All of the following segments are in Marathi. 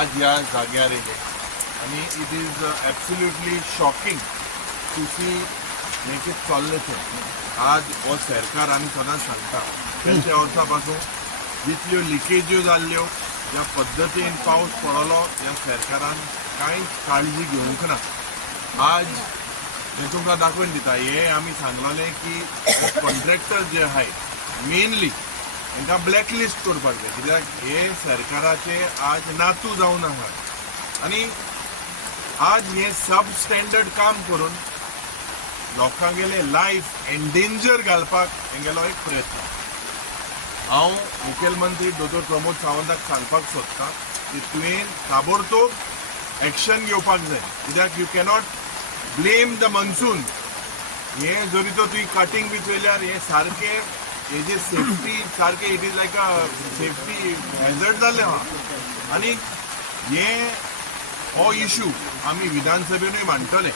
आज ह्या जाग्यार येयले आनी it is absolutely shocking to see हें कितें चल्लें तें. आज हो सरकार आमी सदांच सांगता तेंच्या वर्सा पासून जितल्यो लिकेज्यो जाल्ल्यो ज्या पद्दतीन पावस पडलो ह्या सरकारान कांयच काळजी घेवंक ना. आज हें तुमकां दाखोवन दिता. हे आमी सांगलोलें की कॉन्ट्रॅक्टर जे आहाय मेनली तांकां ब्लॅकलिस्ट करपाक जाय, कित्याक हे सरकाराचे आज नातू जावन आहा आनी आज हे सब स्टँडर्ड काम करून लोकांगेले लायफ एंडेंजर घालपाक हेंगेलो एक प्रयत्न. हांव मुखेलमंत्री दोतोर प्रमोद सावंताक सांगपाक सोदतां की तुवें ताबडतोब एक्शन घेवपाक जाय, कित्याक you cannot blame the monsoon. हे जरी तो तुवें कटींग बी चयल्यार हे सारके हेजी सेफ्टी सारके it is like a safety hazard जाल्लें आहा. आनी हे हो इशू आमी विधानसभेनूय मांडटले.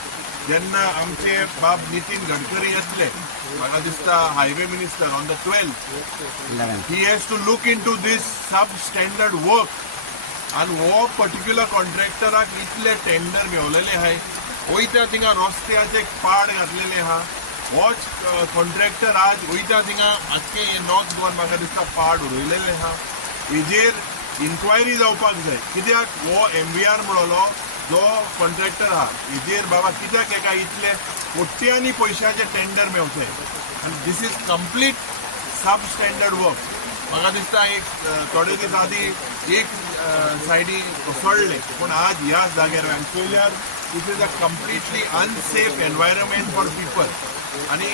जेन्ना आमचे बाब नितीन गडकरी येतले, म्हाका दिसता highway minister on the 12th, he has to look into this substandard work. आनी हो पर्टिक्युलर कॉन्ट्रॅक्टराक इतले टेंडर मेवलेले आहाय, वयता थिंगा रस्त्याचे पाड घातलेले आहा. होच कॉन्ट्रॅक्टर आज वयता थिंगा आख्खे हे नॉर्थ गोवन म्हाका दिसता पाड उडयलेले आहा. हेजेर इन्क्वायरी जावपाक जाय, कित्याक हो MVR म्हणलो जो कॉन्ट्रॅक्टर आहा हेजेर बाबा कित्याक एका इतले कोट्यांनी पयशांचे टेंडर मेवताय. आनी this is complete substandard work. म्हाका दिसता एक थोडे दीस आदी एक सायडी कोसळ्ळे, पूण आज ह्या जाग्यार हांवें पळयल्यार it is a completely unsafe environment for people. आनी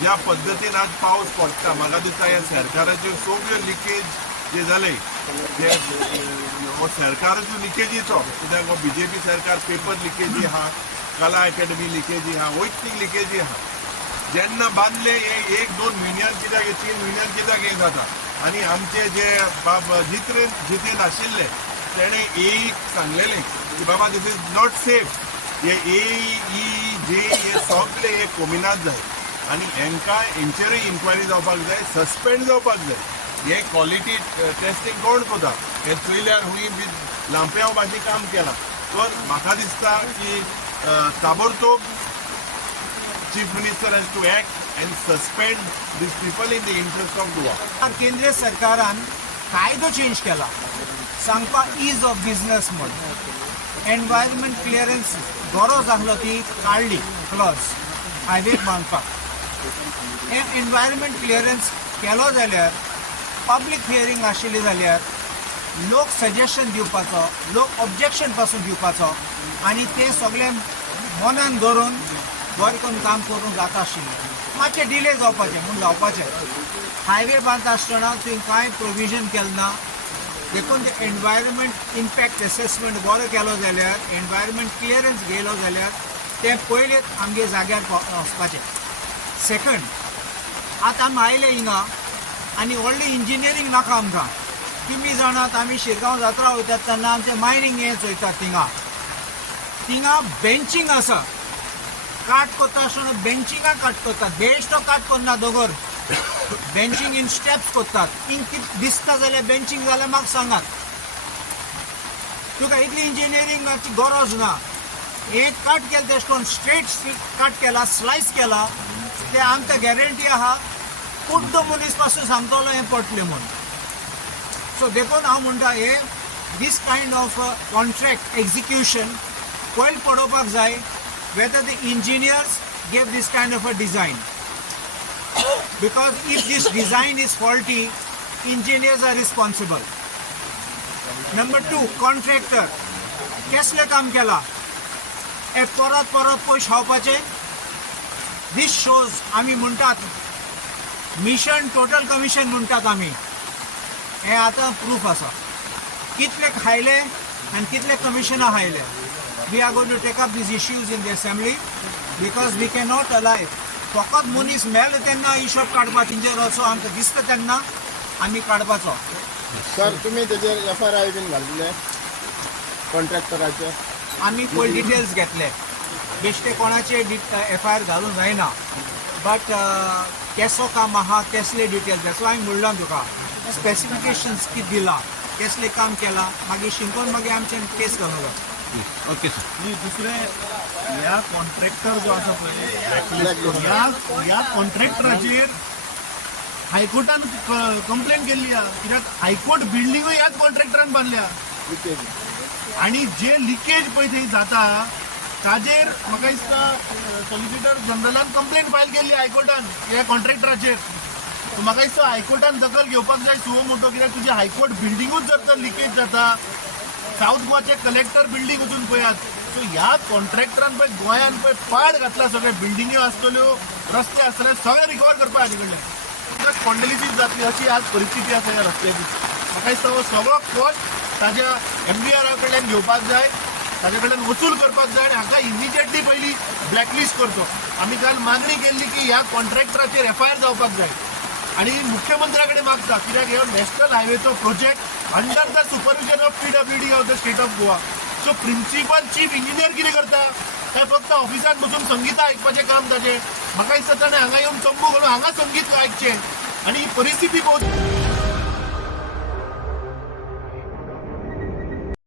ज्या पद्दतीन आज पावस पडटा म्हाका दिसता ह्या सरकाराच्यो सगळ्यो लिकेज जे जाले जे हो सरकाराच्यो लिकेजीचो, कित्याक हो BJP सरकार पेपर लिकेजी आहा, कला अकॅडमी लिकेजी आहा, वैयक्तीक लिकेजी आहा. जेन्ना बांदले हे 1-2 म्हयन्यान कित्याक 3 म्हयन्यान कित्याक हें जाता. आनी आमचे जे बाब जितेन आशिल्ले तेणें एक सांगलेलें की बाबा दीस इज नॉट सेफ. हे AEJ हे सगळे हे कोमिनात जाय आनी हेंकां हेंचेरूय इन्क्वायरी जावपाक जाय, सस्पेंड जावपाक जाय. हे क्वॉलिटी टेस्टिंग कोण करता हे चयल्यार हुंय बी लांप्याव भाजी काम केलां. तर म्हाका दिसता की ताबडतोब chief minister has to act and suspend this people in the interest of Goa. केंद्रीय सरकारान कायदो चेंज केला, सांगपा ईज ऑफ बिझनेस म्हणून. एनवायरमेंट क्लिअरन्स गरज आसलो ती काडली क्लॉज हायवे बांदपाक. हे एनवायरमेंट क्लिअरन्स केलो जाल्यार पब्लीक हियरींग आशिल्ली जाल्यार लोक सजेशन दिवपाचो, लोक ऑब्जेक्शन पासून दिवपाचो आनी ते सगळे मनान धरून बरें करून काम करूंक जाता आशिल्लें. मातशें डिले जावपाचें म्हूण जावपाचें. हायवे बांदता आसतना थंय कांय प्रोविजन केलें ना. देखून ते एनवायरमेंट इम्पॅक्ट असेसमेंट बरो केलो जाल्यार, एनवायरमेंट क्लियरन्स घेयलो जाल्यार ते पयलेच आमगे जाग्यार वचपाचें. सेकंड, आतां आमी आयले हिंगा आनी व्हडली इंजिनियरींग नाका आमकां. तुमी जाणात आमी शिरगांव जात्रा वयतात तेन्ना आमचें मायनींग हें चोयतात थिंगा बेंचींग आसा. काट कोत्ता आसतना बेंचिंगाक काट कोत्तात, बेश्टो काट करना दोगोर बेंचिंग इन स्टेप्स कोत्तात. हिंग कितें दिसता जाल्यार बेंचिंग जाल्यार म्हाका सांगात. तुका इतली इंजिनियरींगाची गरज ना. एक काट केला तेश कोन स्ट्रेट काट केला, स्लायस केला, ते आमकां गॅरंटी आहा कुड्ड मनीस पासून सांगतलो हें पडटलें म्हणून. सो देखून हांव म्हणटा हे दीस कायंड ऑफ कॉन्ट्रॅक्ट एक्झिक्युशन पयलीं पळोवपाक जाय whether the engineers gave this kind of a design, because if this design is faulty, engineers are responsible. Number 2, contractor कसले काम केला, हे परत पयशे खावपाचे. this shows आमी म्हणटात मिशन टोटल कमिशन म्हणटात आमी, हे आतां प्रूफ आसा कितले खायले आनी कितले कमिशनां खायले. We are going to take up these issues in the assembly because we cannot allow फकत मनीस मेले तेन्ना हिशोब काडपाक तेंचेर असो आमकां दिसता तेन्ना आमी काडपाचो. सर तुमी तेजेर FIR बीन घातले कॉन्ट्रॅक्टराचे? आमी पयलीं डिटेल्स घेतले, बेश्टे कोणाचे FIR घालूंक जायना. बट केसो काम आहा, केसले डिटेल्स, हांवें म्हणलां तुका स्पेसिफिकेशन्स कितें दिला कसले काम केला मागीर शिंकोन मागीर आमचे केस घालूंक जाता. Okay sir. आणि दुसरे ह्या कॉन्ट्रॅक्टर जो आसा पळय ह्या कॉन्ट्रॅक्टराचेर हायकोर्टान कंप्लेन केल्ली आहा, कित्याक हायकोर्ट बिल्डिंगूय ह्याच कॉन्ट्रॅक्टरान बांदल्या आणि जे लिकेज पळय थंय जाता ताजेर म्हाका दिसता सॉलिसिटर जनरलान कंप्लेन फायल केल्ली हायकोर्टान ह्या कॉन्ट्रॅक्टराचेर. म्हाका दिसता हायकोर्टान दखल घेवपाक जाय सुओ मोटो, कित्याक तुजी हायकोर्ट बिल्डिंगूच जर तर लिकेज जाता, साऊथ गोवाचे कलेक्टर बिल्डींग वचून पळयात. सो ह्या कॉन्ट्रॅक्टरान पळय गोंयान पळय पाड घातला, सगळे बिल्डिंग्यो आसतल्यो, रस्ते आसतले सगळे रिकवर करपा हाजे कडल्यान स्पॉन्डिलिसीस जातली अशी आज परिस्थिती आसा ह्या रस्त्याची. म्हाका दिसता हो सगळो कॉस्ट ताज्या MBR कडल्यान घेवपाक जाय, ताजे कडल्यान वसूल करपाक जाय आनी हाका इमिजिएटली पयली ब्लॅकलिस्ट करचो. आमी काल मागणी केल्ली की ह्या कॉन्ट्रॅक्टराचेर FIR जावपाक जाय आणि मुख्यमंत्र्या कडेन मागता, कित्याक ह्यो नॅशनल हायवेचो project under the supervision of PWD of the state of Goa. So principal chief engineer कितें करता, काय फक्त ऑफिसांत बसून संगीता आयकपाचें काम ताचें. म्हाका दिसता ताणें हांगा येवन तंबू घालून हांगा संगीत आयकचें आणि ही परिस्थिती